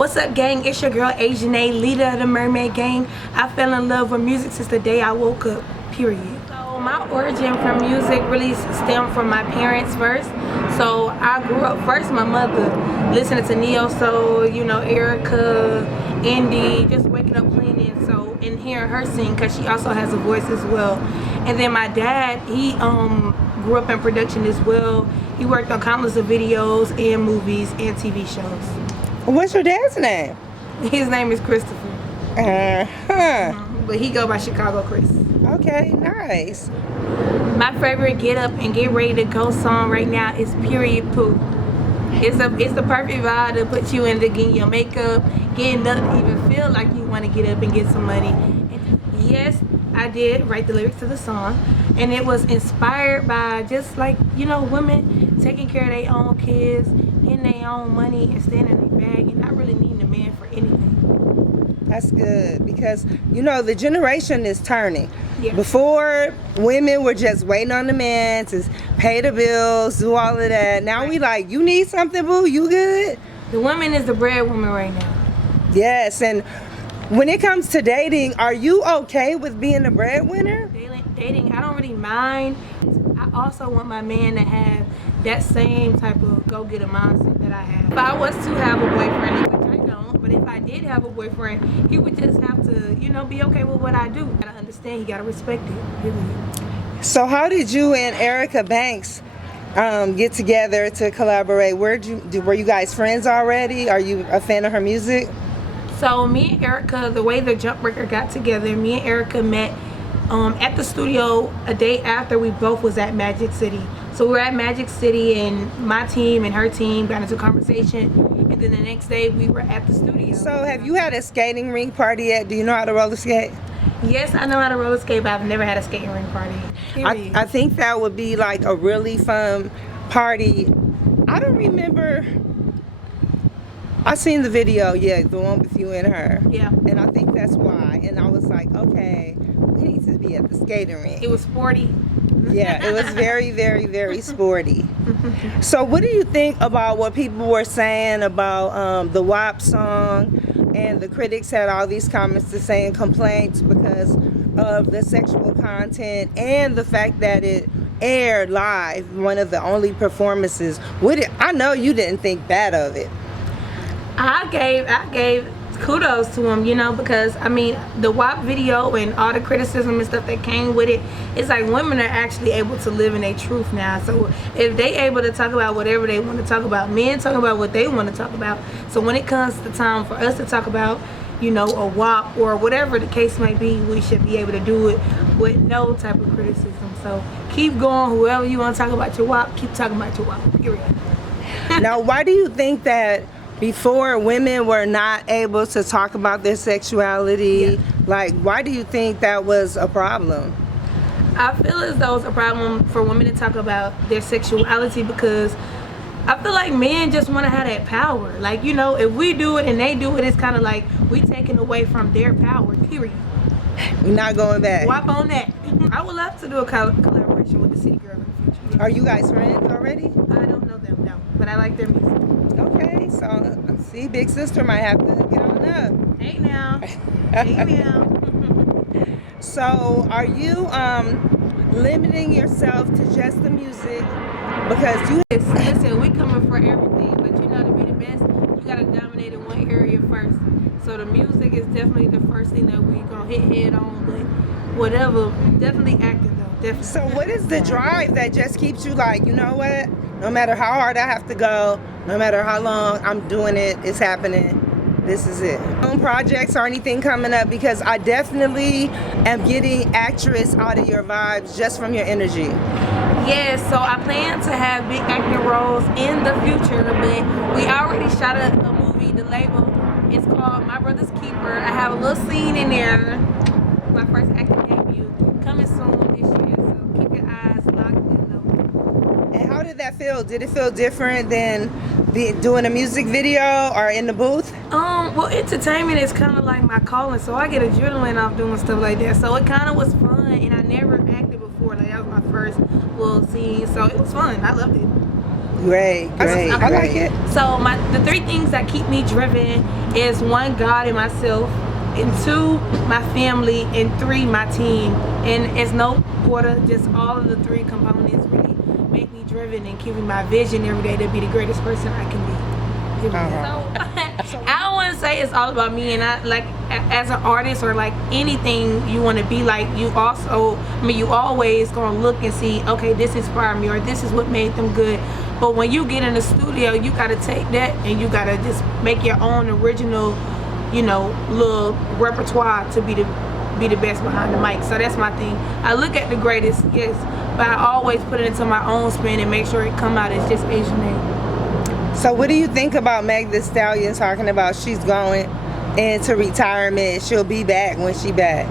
What's up, gang? It's your girl Asianae, leader of the Mermaid Gang. I fell in love with music since the day I woke up, period. So my origin from music really stemmed from my parents first. So I grew up first, my mother listening to neo soul, you know, Erica, Indie, just waking up cleaning, so, and hearing her sing, because she also has a voice as well. And then my dad, he grew up in production as well. He worked on countless of videos and movies and TV shows. What's your dad's name? His name is Christopher. But he go by Chicago Chris. Okay, nice. My favorite get up and get ready to go song right now is Period Pooh. It's the perfect vibe to put you into getting your makeup, getting up, even feel like you want to get up and get some money. And yes, I did write the lyrics to the song, and it was inspired by just like, you know, women taking care of their own kids, getting their own money, and standing in their bag, and not really needing a man for anything. That's good, because you know the generation is turning. Yeah. Before, women were just waiting on the man to pay the bills, do all of that. Now we like, you need something, boo? You good? The woman is the breadwoman right now. Yes, and when it comes to dating, are you okay with being a breadwinner? Dating, I don't really mind. I also want my man to have that same type of go-getter mindset that I have. If I was to have a boyfriend, which I don't, but if I did have a boyfriend, he would just have to, you know, be okay with what I do. You gotta understand, you gotta respect it, really. So how did you and Erica Banks get together to collaborate? Were you guys friends already? Are you a fan of her music? So me and Erica, the way the Jump Breaker got together, me and Erica met at the studio a day after we both was at Magic City. So we were at Magic City, and my team and her team got into conversation, and then the next day we were at the studio. So have you had a skating rink party yet? Do you know how to roller skate? Yes, I know how to roller skate, but I've never had a skating rink party. I think that would be like a really fun party. I don't remember. I seen the video, yeah, the one with you and her. Yeah. And I think that's why. And I was like, okay, we need to be at the skating rink. It was sporty. Yeah, it was very, very, very sporty. So what do you think about what people were saying about the WAP song? And the critics had all these comments to saying complaints because of the sexual content and the fact that it aired live, one of the only performances. I know you didn't think bad of it. I gave kudos to him, you know, because I mean the WAP video and all the criticism and stuff that came with it, it's like women are actually able to live in their truth now. So if they able to talk about whatever they want to talk about, men talk about what they want to talk about. So when it comes to time for us to talk about, you know, a WAP or whatever the case may be, we should be able to do it with no type of criticism. So keep going, whoever you want to talk about your WAP, keep talking about your WAP, period. Now, why do you think that before women were not able to talk about their sexuality? Yeah. Like, why do you think that was a problem? I feel as though it's a problem for women to talk about their sexuality because I feel like men just want to have that power. Like, you know, if we do it and they do it, it's kind of like we taking away from their power, period. We're not going back. WAP on that. I would love to do a collaboration with the City Girls in the future. Are you guys friends already? I don't know them, no, but I like their music. Okay, so see, big sister might have to get on up. Hey now. Hey now. So are you limiting yourself to just the music? Because you listen, we coming for everything, but you know, to be the best, you gotta dominate in one area first. So the music is definitely the first thing that we gonna hit head on, but whatever, definitely acting though, definitely. So what is the drive that just keeps you like, you know what? No matter how hard I have to go, no matter how long, I'm doing it, it's happening, this is it. No projects or anything coming up, because I definitely am getting actress out of your vibes just from your energy. Yes, so I plan to have big acting roles in the future, but we already shot a movie, the label, it's called My Brother's Keeper. I have a little scene in there, my first acting debut, coming soon this year, so keep your eyes locked and loaded. And how did that feel? Did it feel different than doing a music video or in the booth? Well, entertainment is kind of like my calling, so I get adrenaline off doing stuff like that. So it kind of was fun, and I never acted before. Like that was my first little scene, so it was fun. I loved it. Great. Okay. I like it. So the three things that keep me driven is one, God and myself, and two, my family, and three, my team. And it's no order, just all of the three components really make me driven and keep me my vision every day to be the greatest person I can be. So I don't want to say it's all about me, and I like as an artist or like anything you want to be like, you also, I mean, you always gonna look and see, okay, this inspired me or this is what made them good. But when you get in the studio, you gotta take that and you gotta just make your own original, you know, little repertoire to be the best behind the mic. So that's my thing. I look at the greatest, yes, but I always put it into my own spin and make sure it come out as just Asianae. So what do you think about Meg Thee Stallion talking about she's going into retirement, she'll be back when she back?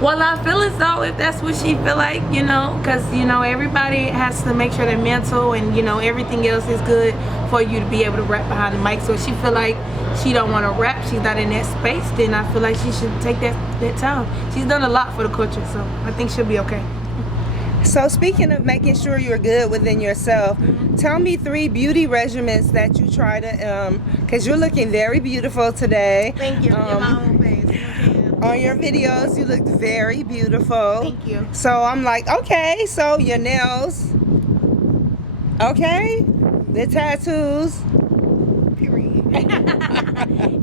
Well, I feel as though if that's what she feel like, you know, because, you know, everybody has to make sure they're mental and, you know, everything else is good for you to be able to rap behind the mic. So if she feel like she don't want to rap, she's not in that space, then I feel like she should take that time. She's done a lot for the culture, so I think she'll be okay. So speaking of making sure you're good within yourself, tell me 3 beauty regimens that you try to, because you're looking very beautiful today. Thank you. In my own face. On your videos, you look very beautiful. Thank you. So I'm like, okay, so your nails, okay, the tattoos. Period.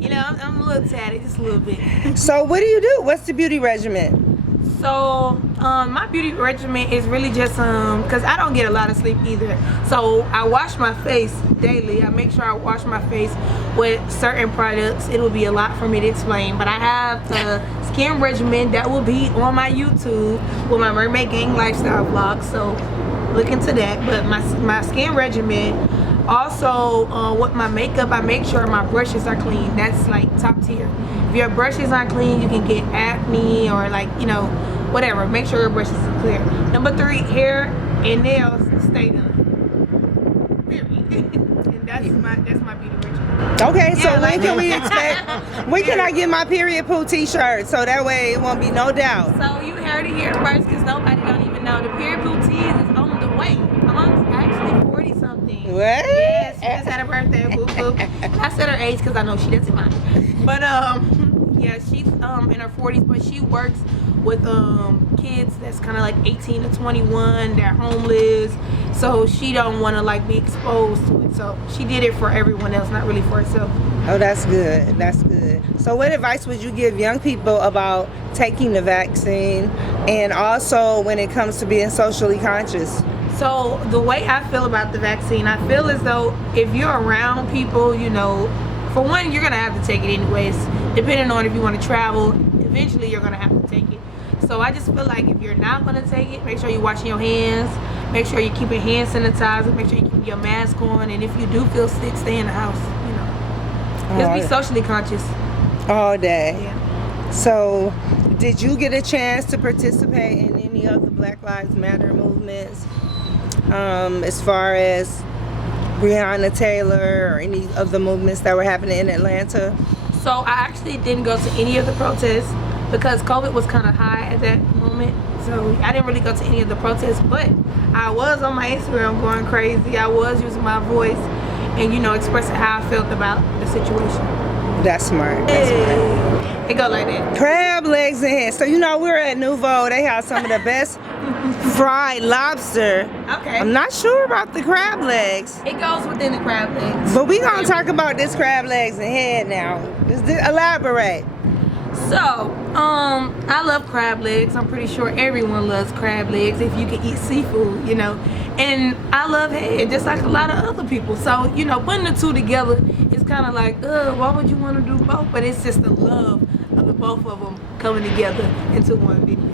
You know, I'm a little tatty, just a little bit. So what do you do? What's the beauty regimen? So my beauty regimen is really just because I don't get a lot of sleep either. So I wash my face daily. I make sure I wash my face with certain products. It will be a lot for me to explain, but I have a skin regimen that will be on my YouTube with my Mermaid Gang lifestyle vlog. So look into that. But my skin regimen, also with my makeup, I make sure my brushes are clean. That's like top tier. If your brushes aren't clean, you can get acne or like, you know, whatever. Make sure your brushes are clear. Number 3, hair and nails stay done. Period. And that's my beauty regimen. Okay, so when can we expect, when can I get my period Pooh t-shirt so that way it won't be no doubt? So you heard it here first because nobody don't even know. The period Pooh tees is on the way. I'm actually 40 something. What? Yes, she just had a birthday. Boop, boop. I said her age because I know she doesn't mind. But yeah, she's in her 40s, but she works with kids that's kind of like 18 to 21. They're homeless, so she don't want to like be exposed to it. So she did it for everyone else, not really for herself. Oh, that's good. That's good. So what advice would you give young people about taking the vaccine and also when it comes to being socially conscious? So the way I feel about the vaccine, I feel as though if you're around people, you know, for one, you're gonna have to take it anyways. Depending on if you want to travel, eventually you're gonna have to take it. So I just feel like if you're not gonna take it, make sure you're washing your hands, make sure you're keeping hand sanitizer, make sure you keep your mask on, and if you do feel sick, stay in the house. You know, just be socially conscious all day. Yeah. So, did you get a chance to participate in any of the Black Lives Matter movements? As far as Breonna Taylor or any of the movements that were happening in Atlanta? So I actually didn't go to any of the protests because COVID was kind of high at that moment. So I didn't really go to any of the protests, but I was on my Instagram going crazy. I was using my voice and, you know, expressing how I felt about the situation. That's smart. That's smart. It go like that. Crab legs in here. So, you know, we're at Nouveau. They have some of the best fried lobster. Okay. I'm not sure about the crab legs. It goes within the crab legs. But we're going to talk about this crab legs and head now. Just elaborate. So, I love crab legs. I'm pretty sure everyone loves crab legs if you can eat seafood, you know. And I love head, just like a lot of other people. So, you know, putting the two together, it's kind of like, why would you want to do both? But it's just the love of the both of them coming together into one video.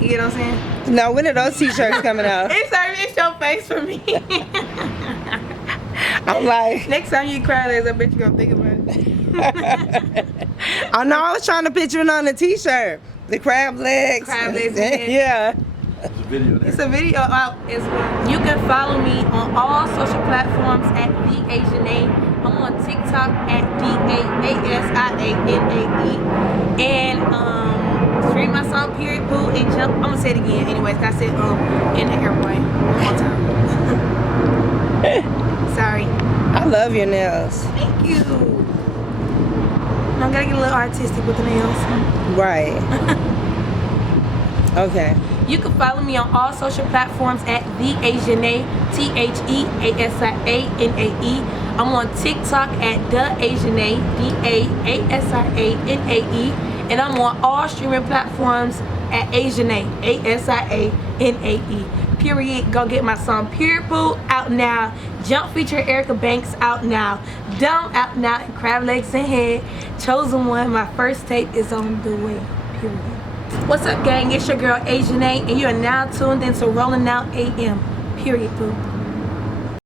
You get what I'm saying? Now, when are those t-shirts coming out? It's your face for me. I'm like... Next time you eat crab legs, I bet you're going to think about it. I know, I was trying to picture it on the t-shirt. The crab legs. Crab legs. Yeah. It's a video out as well. You can follow me on all social platforms at The Asianae. I'm on TikTok at DAASIANAE. And stream my song Period Pooh and Jump. I'm gonna say it again anyways. I said in the airplane one more time. Sorry. I love your nails. Thank you. I gotta get a little artistic with the nails. Right. Okay. You can follow me on all social platforms at the Asianae, TheAsianae. I'm on TikTok at the Asianae, DAASIANAE, and I'm on all streaming platforms at Asianae, ASIANAE. Period. Go get my song Period Pooh out now. Jump feature Erica Banks out now. Dumb out now, and Crab Legs and Head. Chosen One. My first tape is on the way. Period. What's up, gang? It's your girl Asianae, and you are now tuned into Rolling Out AM. Period Pooh.